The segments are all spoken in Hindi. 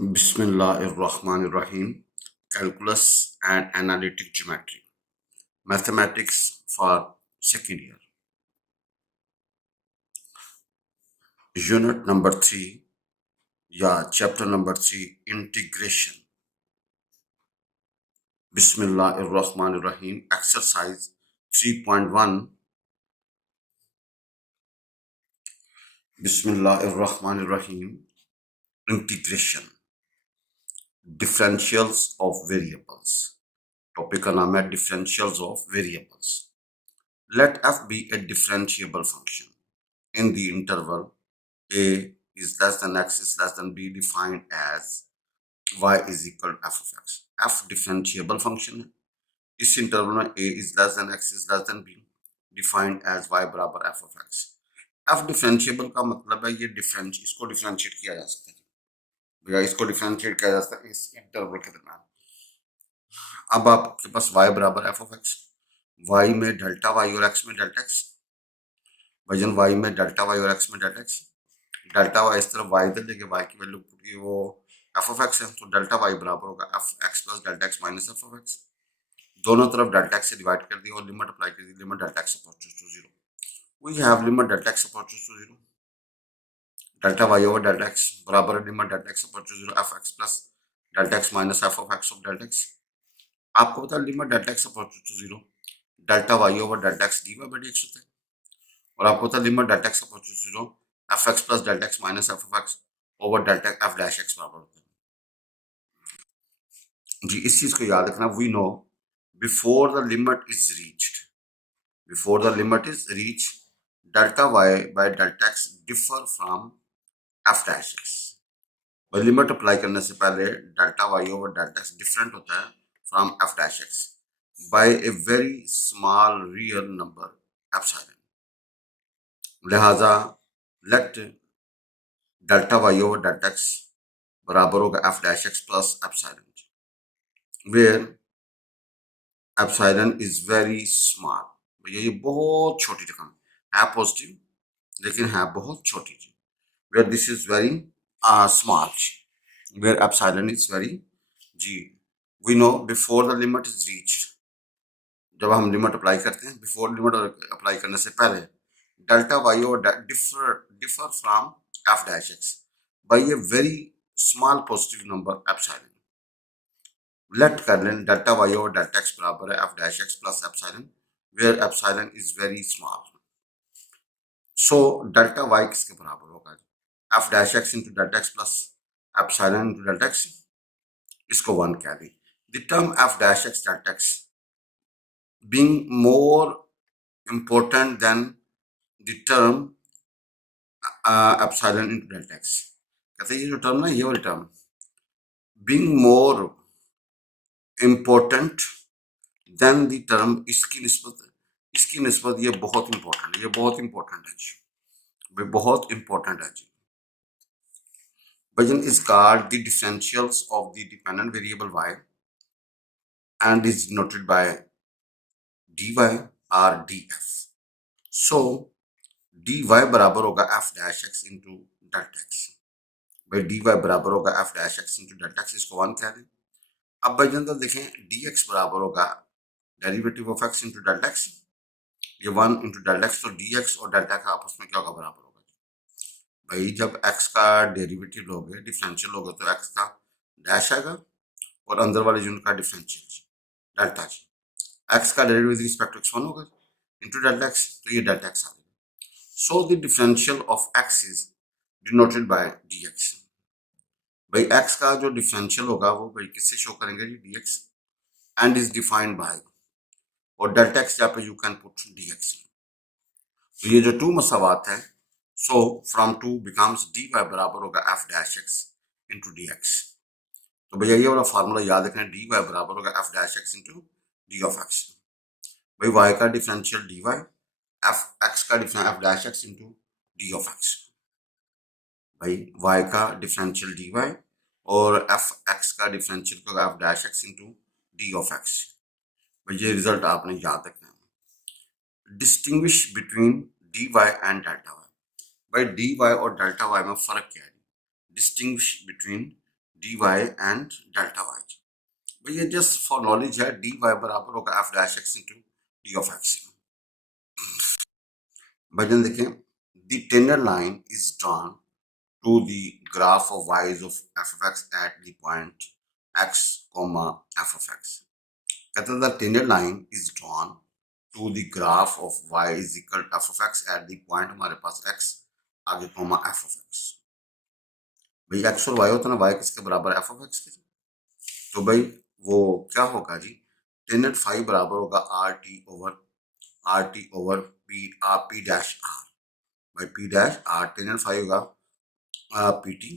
Bismillahirrahmanirrahim. Calculus and Analytic Geometry. Mathematics for second year. Unit number 3. Chapter number 3. Integration. Bismillahirrahmanirrahim. Exercise 3.1. Bismillahirrahmanirrahim. Integration. Differentials of variables. Topic का नाम है differentials of variables. Let f be a differentiable function in the interval a is less than x is less than b defined as y is equal to f of x. f differentiable function है. इस इंटरवल में a is less than x is less than b defined as y बराबर f of x. f differentiable का मतलब है ये इसको डिफरेंशिएट किया जा सकता है भैया, इसको डिफरेंशिएट किया जा सकता है इस इंटरवल के दरम्यान. अब आपके पास y बराबर f of x, y में डेल्टा y और x में डेल्टा x, वजन y में डेल्टा y और x में डेल्टा x, डेल्टा y इस तरफ y इधर लेके y की वैल्यू की वो f of x है, तो डेल्टा y बराबर होगा f x plus delta x minus f of x. दोनों तरफ डेल्टा x से डिवाइड कर दिया और लिमिट अप्लाई कर दी, limit delta x approaches to 0. We have limit delta x approaches to 0, delta y over delta x बराबर limit delta x approaches to 0 f x plus delta x minus f of x of delta x. आपको पता है limit delta x approaches to 0 delta y over delta x dy by dx होता है, और आपको पता है limit delta x approaches to 0 f x plus delta x minus f of x over delta f dash x बराबर होता है. जी इस चीज को याद रखना. We know before the limit is reached delta y by delta x differ from f dash x. भाई लिमिट अप्लाई करने से पहले delta y over delta x different होता है from f dash x by a very small real number epsilon. लिहाजा let delta y over delta x बराबर होगा f dash x plus epsilon, where epsilon is very small. भैया ये बहुत छोटी रकम है पॉजिटिव लेकिन है बहुत छोटी जी. Where this is very small, where epsilon is very जी. We know before the limit is reached, जब हम लिमिट अप्लाई करते हैं बिफोर लिमिट अप्लाई करने से पहले delta y over differ from f dash x by a very small positive number epsilon. Let कर लें delta y over delta x बराबर है f dash x plus epsilon, where epsilon is very small. So delta y किसके बराबर होगा? F dash x into delta x plus epsilon into delta x, इसको 1 कह दी. The term f dash x delta x being more important than the term epsilon into delta x. कहते हैं ये जो टर्म ना, ये वाली term being more important than the term, इसकी निस्बत ये बहुत इंपॉर्टेंट है, ये बहुत इंपॉर्टेंट है जी, भाई बहुत इंपॉर्टेंट है जी. Version is called the differentials of the dependent variable y and is denoted by dy or df. So dy बराबर होगा f dash x into delta x. भाई dy बराबर होगा f dash x into delta x, इसको 1 कह दें. अब भाई जनरल देखें dx बराबर होगा derivative of x into delta x, ये 1 इंटू डेल्टा x, तो dx और डेल्टा का आपस में क्या होगा? बराबर होगा. भाई जब x का डेरिवेटिव लोगे डिफरेंशियल लोगे तो x का डैश आएगा और अंदर वाले यूनिट का डिफरेंशियल डेल्टा जी. x का derivative with respect to x1 होगा इंटू डेल्टा x, तो ये डेल्टा x आ जाएगा. So the differential of x is denoted by dx. भाई x का जो डिफरेंशियल होगा वो भाई किससे शो करेंगे जी? dx and is defined by, और डेल्टा x जहाँ पे यू कैन पुट dx. तो ये जो 2 मसावात है, सो फ्रॉम 2 बिकम्स dy बराबर होगा f dash x into dx. तो भैया ये वाला फार्मूला याद रखना, dy बराबर होगा f dash x into d of x. भाई y का डिफरेंशियल dy, f x का differential f dash x into d of x. भाई y का डिफरेंशियल dy और f x का डिफरेंशियल होगा f dash x into d of x. भाई ये रिजल्ट आपने याद रखना है. Distinguish between dy and delta y. भाई dy और डेल्टा y में फर्क क्या है? Distinguish between d Y and delta y. भाई ये जस्ट फॉर नॉलेज है, डी वाई बराबर होगा f dash x into d of x. भजन देखें, the tender line is drawn to the graph of y's of f of x at the point x comma f of x। कहते हैं the tangent line is drawn to the graph of y is equal to f of x at the point हमारे पास x आगे comma f of x। भाई x और y होता है ना, y किसके बराबर f of x के, तो भाई वो क्या होगा जी, टेंजेंट फाई बराबर होगा r t over p dash r. भाई p dash r tangent phi होगा पी टी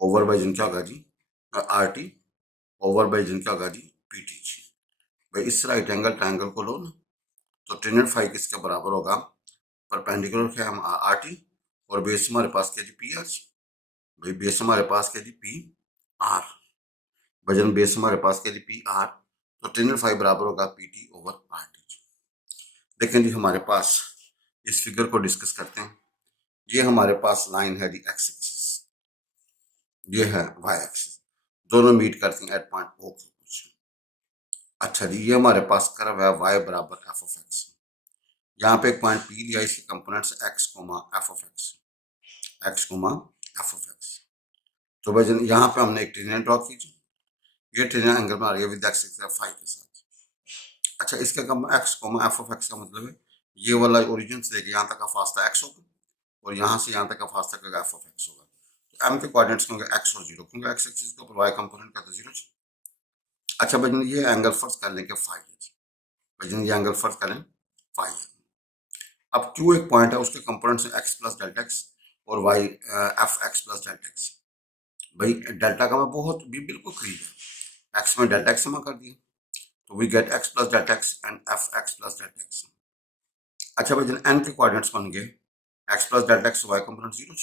ओवर बाई जन क्या होगा जी आर टी ओवर बाई जन क्या होगा जी पी टी जी। भाई इस राइट एंगल ट्रायंगल को लो ना, तो टेंजेंट फाई किसके बराबर होगा, परपेंडिकुलर क्या हम आर टी और बेस हमारे पास क्या जी पी आर जी। भाई बेस हमारे पास क्या जी पी आर, वजन बेस हमारे पास क्या जी पी आर, तो टेंजेंट फाई बराबर होगा p t over R T G. देखें जी हमारे पास इस फिगर को डिस्कस करते हैं। ये हमारे पास लाइन है जी एक्स एक्सिस, ये है वाई एक्सिस, दोनों मीट करती हैं एट पॉइंट ओ। अच्छा जी, ये हमारे पास कर्व है y बराबर एफ ऑफ एक्स। यहाँ पे एक पॉइंट पी लिया, इसके components x comma F of x, x comma F of x. तो भाई यहाँ पे हमने एक टेंजेंट ड्रॉ कीजिए, ये टेंजेंट एंगल बना रही है विद एक्स फाई के साथ। अच्छा, इसका x comma F of x का मतलब है ये वाला ओरिजिन से लेके यहाँ तक का फासला एक्स होगा और यहाँ से यहाँ तक का फासला का एफ ऑफ एक्स होगा। तो एम के कोऑर्डिनेट्स होंगे एक्स और जीरो, क्योंकि एक्स एक्सिस के ऊपर वाई कंपोनेंट का तो जीरो। अच्छा भाई ये एंगल फर्स्ट कर लेंगे फाई है, भाई ये एंगल फर्स्ट करें फाई है। अब क्यू एक पॉइंट है, उसके components x plus delta x और y f x plus delta x. भाई डेल्टा का मैं बहुत भी बिल्कुल करीब है, एक्स में डेल्टा एक्स जमा कर दिया, तो we get x plus delta x and f x plus delta x. अच्छा भाई जन एन के कोऑर्डिनेट्स बन गए x plus delta x, y component zero.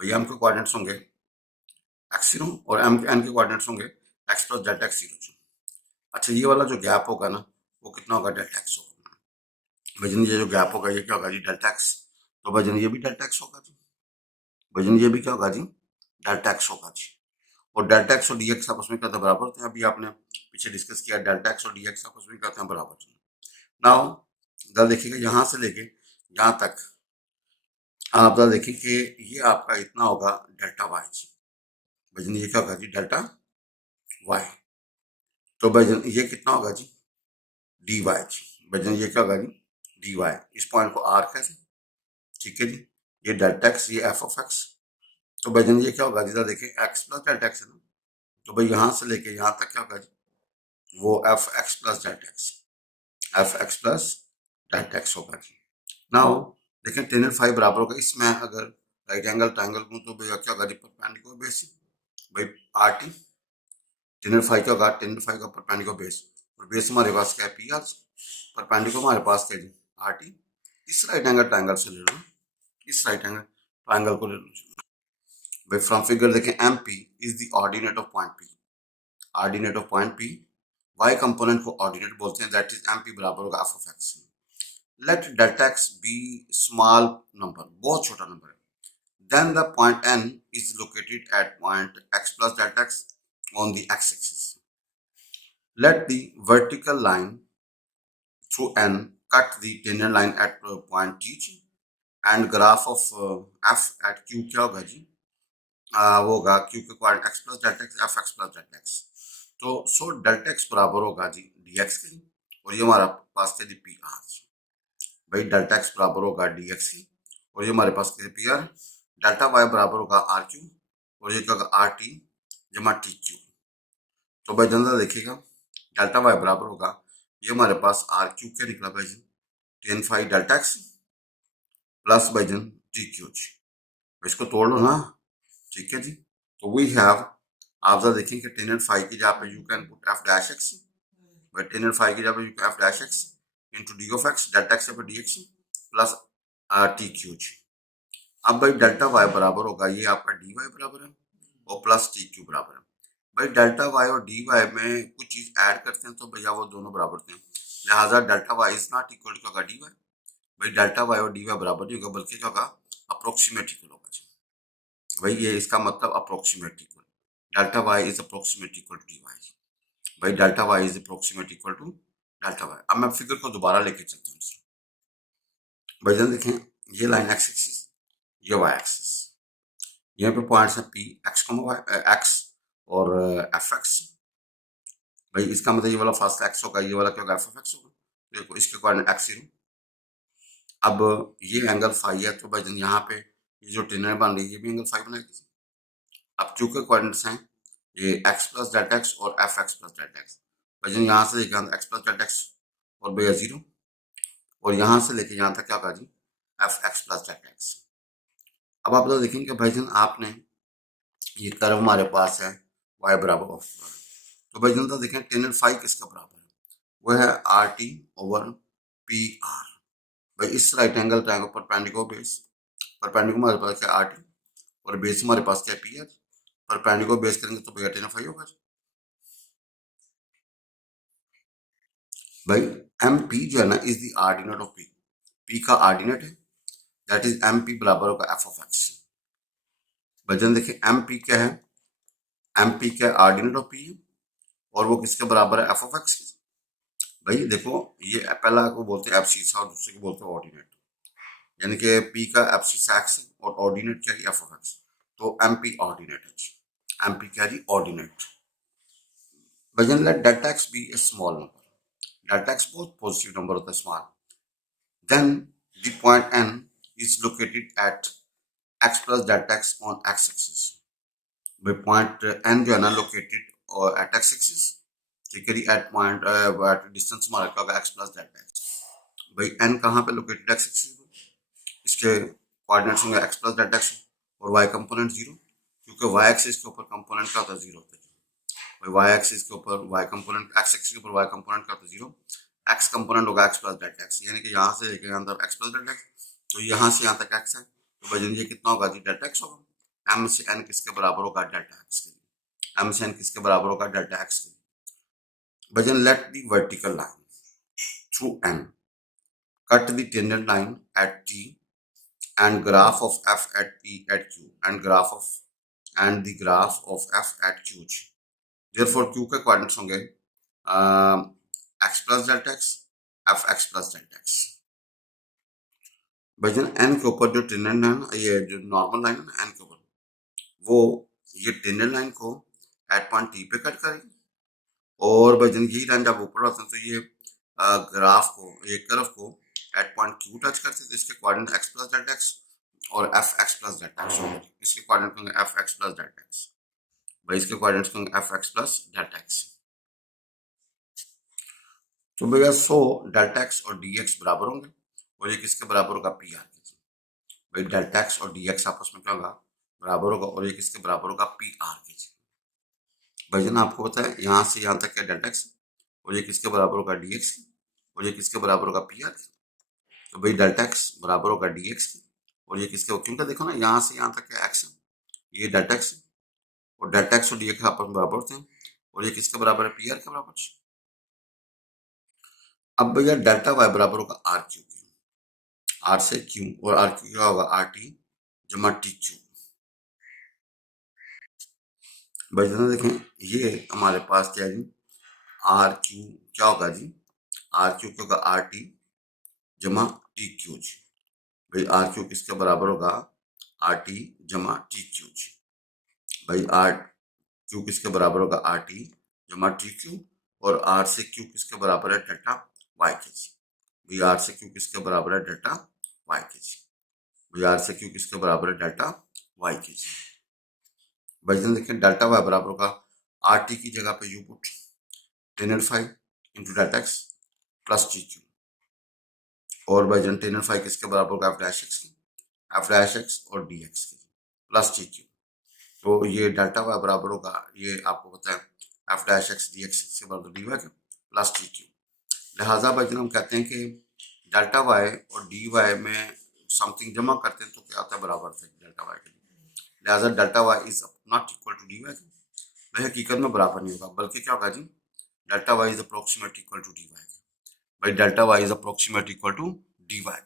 भैया एम के कोऑर्डिनेट्स होंगे एक्स जीरो और एम के एन के कोऑर्डिनेट्स होंगे x plus delta x zero. अच्छा, ये वाला जो गैप होगा ना, वो कितना होगा, डेल्टा एक्स होगा। भजन ये जो गैप होगा ये क्या होगा जी, डेल्टा एक्स। तो भजन ये भी डेल्टा एक्स होगा जी, भजन ये भी क्या होगा जी, डेल्टा एक्स होगा जी। और डेल्टा एक्स और डी एक्स आपस में क्या था, बराबर थे। अभी आपने पीछे डिस्कस किया, डेल्टा एक्स और डी एक्स आपस में क्या थे, बराबर। नाउ जरा देखिएगा यहाँ से लेके यहाँ तक आप जरा देखिए कि ये आपका इतना होगा डेल्टा वाई जी। भजन ये क्या होगा जी, डेल्टा वाई। तो भजन ये कितना होगा जी, डी वाई जी। भजन ये क्या होगा जी, डी वाई। इस पॉइंट को आर कहते हैं, ठीक है जी। ये डेल्टा एक्स, ये एफ ऑफ एक्स। तो भजन ये क्या होगा जी, जरा देखिए एक्स प्लस डेल्टा एक्स है ना, तो भाई यहाँ से लेके यहाँ तक क्या होगा जी, वो F x plus delta x, f x plus delta x होगा जी। नाउ देखें टेन फाइव बराबर होगा, इसमें अगर राइट एंगल ट्रायंगल को तो भैया क्या होगा जी, परपेंडिकुलर बेस भाई आर टी, टेन फाइव क्या होगा, टेन फाइव का परपेंडिकुलर बेस, और बेस हमारे पास क्या है पी आर, परपेंडिकुलर हमारे पास क्या है जी आर टी। इस राइट एंगल ट्रायंगल से ले लो, इस राइट एंगल ट्रायंगल को ले लो भाई। फ्रॉम फिगर देखें M P is the ordinate of point P, ordinate of point P, y component को ऑर्डिनेट बोलते हैं, दैट इज एम पी बराबर होगा f of x. Let delta x be small number, बहुत छोटा नंबर है, then the point n is located at point x plus delta x on the x-axis. Let the vertical line through n cut the tangent line at point t and graph of f at q क्या होगा जी, वो होगा q के coordinate x plus delta x f x plus delta x। तो सो डेल्टा x बराबर होगा जी dx के, और ये हमारा पास क्या जी पी आर। भाई डेल्टा x बराबर होगा dx की, और ये हमारे पास क्या पी आर। डेल्टा y बराबर होगा आर क्यू, और ये क्या होगा आर टी जमा टी क्यू। तो भाई जनरल देखिएगा डेल्टा y बराबर होगा, ये हमारे पास आर क्यू क्या निकला भाई जी, ten five delta x plus भाई जन टी क्यू जी। इसको तोड़ लो ना, ठीक है जी। तो वी हैव, आप जरा देखें कि टेन एंड फाइव की जगह पे you can put f dash x, भाई टेन एंड फाइव की जगह पे you can f dash x into d of x, delta x पे d x plus t q जी। अब भाई डेल्टा वाई बराबर होगा, ये आपका डी वाई बराबर है और प्लस टी क्यू बराबर है। भाई डेल्टा वाई और डी वाई में कुछ चीज ऐड करते हैं तो भैया वो दोनों बराबर थे, लिहाजा delta y is not equal to d y. भाई डेल्टा वाई और डी वाई बराबर नहीं होगा, बल्कि क्या होगा, अप्रोक्सीमेट इक्वल होगा। भाई ये इसका मतलब approximate equal. Delta y is approximate equal to d y. भाई delta y is approximate equal to delta y. अब मैं फिगर को दोबारा लेके चलता हूँ। भाई जान देखें, ये लाइन एक्स एक्सिस, ये वाई एक्सिस, यहाँ पे पॉइंट्स हैं पी एक्स वाई एक्स और एफ एक्स। भाई इसका मतलब ये वाला फासला एक्स होगा, ये वाला क्या होगा, एफ ऑफ एक्स होगा। देखो इसके कोऑर्डिनेट एक्स 0। अब ये एंगल फाई है, तो भाई यहाँ पे ये जो टेनर बन रही है ये भी एंगल फाई बनाएगी। अब चूंकि कोऑर्डिनेट्स हैं ये एक्स प्लस डेल्टा एक्स और f x plus delta x, भाई यहाँ से लेके एक्स प्लस डेल्टा एक्स और भैया 0, और यहाँ से लेके यहाँ तक क्या होगा जी, f x plus delta x. अब आप लोग देखेंगे भाईजान आपने ये कर्व हमारे पास है y बराबर ऑफ, तो भाईजान तो देखें टेन फाई किसका बराबर है, वो है are t over P R. भाई इस right angle triangle perpendicular base, perpendicular हमारे पास क्या आर टी और बेस हमारे पास क्या पी आर, परपेंडिकुलर बेस करेंगे तो भैया टेन फाई होगा। भाई एम पी जो है ना is the ordinate of P, P का आर्डिनेट है, दैट इज एम पी बराबर होगा एफ ऑफ एक्स। भाईजान देखिए एम पी क्या है, एम पी क्या आर्डिनेट ऑफ पी है और वो किसके बराबर है, एफ ऑफ एक्स। भाई देखो ये पहला को बोलते हैं एब्सिसा और दूसरे को बोलते हैं ऑर्डिनेट, यानी कि पी का एब्सिसा एक्स और ऑर्डिनेट क्या है एफ ऑफ एक्स, तो एम पी ऑर्डिनेट है, एम पी क्या जी ऑर्डिनेट। वजन let delta x be a small number, delta x बहुत पॉजिटिव नंबर होता है small, then the point N is located at x plus delta x on x axis. भाई पॉइंट एन जो है ना लोकेटेड और एट एक्स एक्सिस, ठीक है जी, एट पॉइंट एट डिस्टेंस हमारा क्या होगा एक्स प्लस डेल्टा एक्स। भाई एन कहाँ पे लोकेटेड एक्स एक्सिस, इसके कोऑर्डिनेट्स होंगे एक्स प्लस डेल्टा एक्स और वाई कंपोनेंट 0, क्योंकि वाई एक्सिस के ऊपर कंपोनेंट क्या होता है 0 होता है। भाई वाई एक्सिस के ऊपर वाई कंपोनेंट, एक्स एक्सिस के ऊपर वाई कंपोनेंट क्या होता है 0, एक्स कंपोनेंट होगा एक्स प्लस डेल्टा एक्स, यानी कि यहाँ से लेकर यहाँ तक एक्स प्लस डेल्टा एक्स, तो यहाँ से यहाँ तक एक्स है, तो भाई ये कितना होगा जी डेल्टा एक्स होगा। एम से एन किसके बराबर होगा, डेल्टा एक्स के लिए, एम से एन किसके बराबर होगा, डेल्टा एक्स के लिए। भजन let the vertical line through an cut the tangent line at T and graph of f at P at Q and the graph of f at Q। Therefore Q के कोऑर्डिनेट्स होंगे x plus delta x, f x plus delta x. भजन n के ऊपर जो टेंजेंट है ना, ये जो नॉर्मल लाइन है ना n के ऊपर, वो ये टेंजेंट लाइन को एट पॉइंट T पे कट करेगी, और भजन यही लाइन जब ऊपर आते हैं तो ये ग्राफ को, ये कर्व को एट पॉइंट क्यू टच करते हैं, तो इसके coordinate x plus delta x और f x plus delta x होंगे। इसके कोऑर्डिनेट होंगे f x plus delta x, भाई इसके कोऑर्डिनेट्स होंगे f x plus delta x. तो भैया सो डेल्टा एक्स और डी एक्स बराबर होंगे, और ये किसके बराबर होगा, पी आर के। भाई डेल्टा एक्स और डी एक्स आपस में क्या होगा, बराबर होगा, और ये किसके बराबर होगा, पी आर के। भाई ना आपको पता है यहाँ से यहाँ तक क्या डेल्टा एक्स, और ये किसके बराबर होगा, डी एक्स, और ये किसके बराबर होगा, पी आर। तो भाई डेल्टा एक्स बराबर होगा डी एक्स की, और ये किसके, क्योंकि देखो ना यहाँ से यहाँ तक क्या एक्स है, ये डेल्टा एक्स है, और डेल्टा एक्स और डी एक्स आपस में बराबर होते हैं, और ये किसके बराबर है, पी आर के बराबर। अब भैया डेल्टा वाई बराबर होगा आर क्यू की, आर से क्यू, और आर क्यू क्या होगा, आर टी जमा टी क्यू। भाई जरा देखें ये हमारे पास क्या है जी, आर क्यू क्या होगा जी, आर क्यू क्या होगा, आर टी जमा टी क्यू जी। भाई आर क्यू किसके बराबर होगा, आर टी जमा टी क्यू जी। भाई आर क्यू किसके बराबर होगा, आर टी जमा टी क्यू, और आर से क्यू किसके बराबर है, डेल्टा वाई के जी। भाई आर से क्यू किसके बराबर है, डेल्टा वाई के जी। भाई आर से क्यू किसके बराबर है, डेल्टा वाई के जी। भाई देखिए डेल्टा वाई बराबर होगा आर टी की जगह पे you put ten five into delta x plus t Q, और भाई टेन फाइव किसके बराबर होगा, एफ डैश एक्स की, एफ डैश एक्स और डी एक्स की प्लस टी क्यू। तो ये डेल्टा वाई बराबर होगा, ये आपको पता है f dash x d x के बराबर d y plus t q. लिहाजा भाई हम कहते हैं कि डेल्टा वाई और डी वाई में समथिंग जमा करते हैं तो क्या आता है, बराबर थे डेल्टा वाई के लिए। लिहाजा delta y is not equal to d y, वह हकीकत में बराबर नहीं होगा, बल्कि क्या होगा जी, delta y is approximate equal to d y. भाई delta y is approximate equal to d y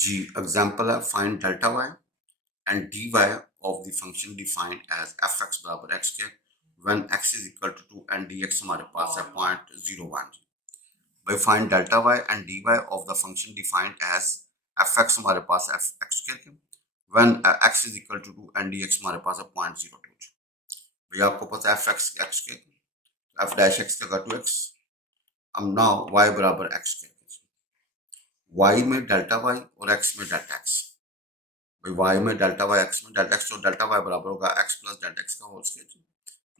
जी। एग्जाम्पल है find delta y and dy of the function defined as f x बराबर एक्स के when x is equal to 2 and d x हमारे पास है 0.01। भाई find delta y and d y of the function defined as f x हमारे पास एफ एक्स के when x is equal to 2 and d x हमारे पास है 0.02। भैया आपको पता है एफ एक्स के एफ डैश एक्स का 2x। अब नाउ y बराबर x के y में डेल्टा y और x में डेल्टा x। भाई y में डेल्टा y x में डेल्टा x, तो डेल्टा y बराबर होगा x प्लस डेल्टा x का whole square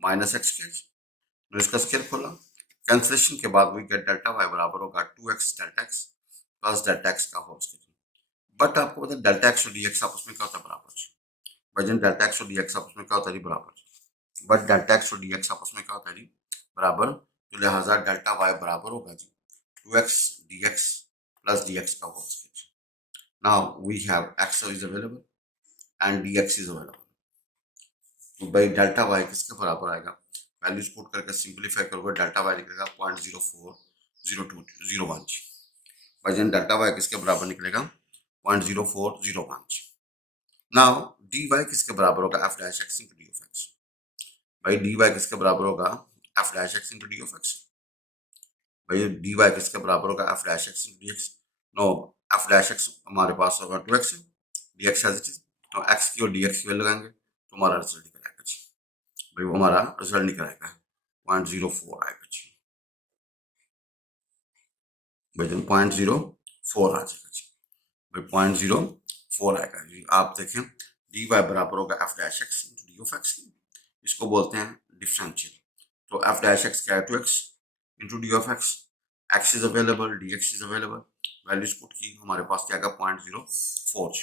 minus x square. इसका स्क्वायर खोला, कैंसिलेशन के बाद वी गेट डेल्टा y बराबर होगा 2x delta x plus delta x का होल स्क्वायर। बट आपको पता है डेल्टा x और dx आपस में क्या होता है बराबर। भाई डेल्टा x और dx आपस में क्या होता है बराबर, बट डेल्टा x और dx आपस में क्या होता है बराबर, तो लिहाजा डेल्टा y बराबर होगा जी 2x dx plus dx का whole square. Now we have x is available and dx is available। तो भाई डेल्टा y किसके बराबर आएगा, वैल्यूज पुट करके सिंपलीफाई करोगे डेल्टा y निकलेगा 0.040201। भाई जन डेल्टा y किसके बराबर निकलेगा 0.0401। नाउ dy किसके बराबर होगा f dash x into d of x। भाई dy किसके बराबर होगा f dash x into d of x। भाई dy किसके बराबर होगा f dash x into dx। No f dash x हमारे पास होगा 2x, dx as it is, तो x की और dx की वैल्यू लगाएंगे तो हमारा रिजल्ट निकल आएगा जी। भाई वो हमारा रिजल्ट निकल आएगा 0.04 आएगा जी। भाई 0.04 आ जाएगा जी। भाई 0.04 आएगा जी। आप देखें dy बराबर होगा f dash x into d of x, इसको बोलते हैं डिफरेंशियल। तो f डैश x क्या है 2x into d of x, x is available, dx is available, values put की हमारे पास क्या आएगा 0.04।